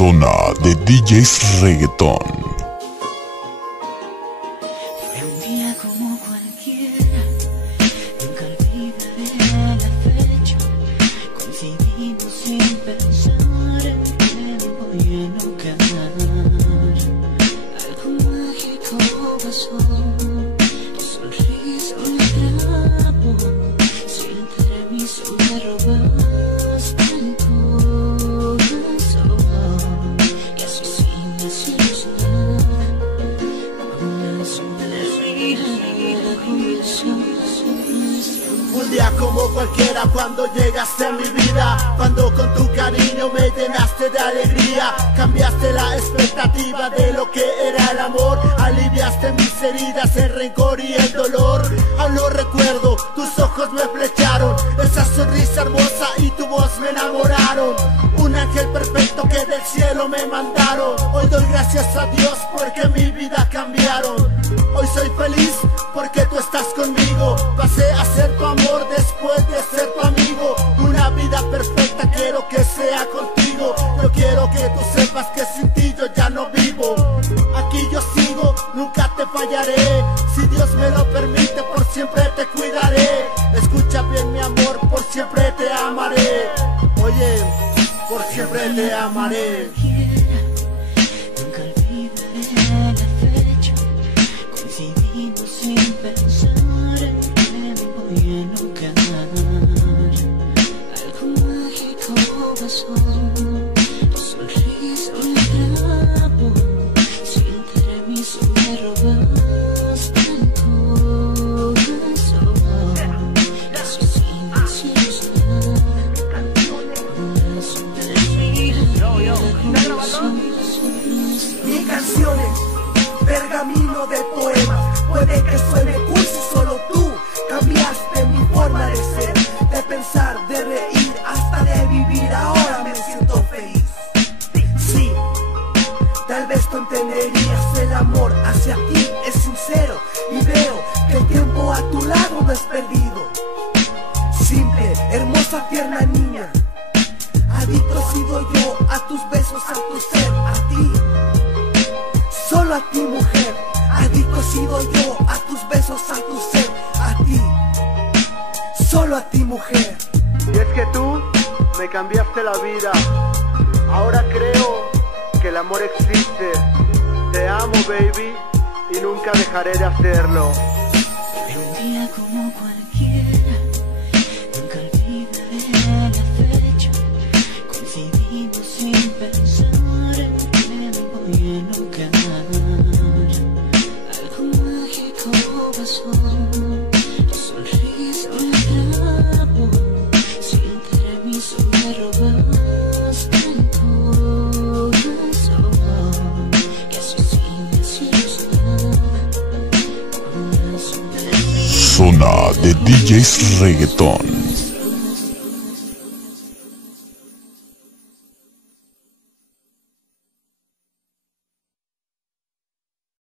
Zona de DJs Reggaeton. Fue un día como cualquiera, nunca olvidaré la fecha. Coincidimos sin pensar en que me voy a enojar. Algo mágico pasó, tu sonrisa me atrapó. Si entre mí se me robaste el corazón, y así sin decirnos nada. Un día como cualquiera cuando llegaste a mi vida, cuando con tu cariño me llenaste de alegría. Cambiaste la expectativa de lo que era el amor, aliviaste mis heridas, el rencor y el dolor. Aún lo recuerdo, tus ojos me flecharon, esa sonrisa hermosa y tu voz me enamoraron. Un ángel perfecto que del cielo me mandaron. Hoy doy gracias a Dios porque mi vida cambiaron. Hoy soy feliz porque tú estás conmigo. Pasé a ser tu amor después de ser tu amigo. Una vida perfecta quiero que sea contigo. Yo quiero que tú sepas que sin ti yo ya no vivo. Aquí yo sigo, nunca te fallaré. Si Dios me lo permite, por siempre te cuidaré. Escucha bien mi amor, por siempre te amaré. Oye, por siempre te amaré. Nunca olvidaré la fecha. Coincidimos sin pensar en que me voy a enojar. Algo mágico pasó, tu sonrisa me atrapó. Si entre mí se me robaste el corazón, y así sin decirnos nada. Mis canciones, pergamino de poemas. Puede que suene cursi, solo tú cambiaste mi forma de ser, de pensar, de reír, hasta de vivir. Ahora me siento feliz. Sí, tal vez tú entenderías, el amor hacia ti es sincero, y veo que el tiempo a tu lado no es perdido. Simple, hermosa, tierna niña, adicto he sido yo a tus besos, a tu ser, a ti, solo a ti mujer. Adicto he sido yo a tus besos, a tu ser, a ti, solo a ti mujer. Y es que tú me cambiaste la vida. Ahora creo que el amor existe. Te amo, baby, y nunca dejaré de hacerlo. Fue un día como cualquiera, nunca olvidaré la fecha. Coincidimos sin pensar en que me voy a enojar. Algo mágico pasó, tu sonrisa me atrapó. Si entre mí se me robaste el corazón, y así sin decirnos nada. Zona de DJs Reggaeton.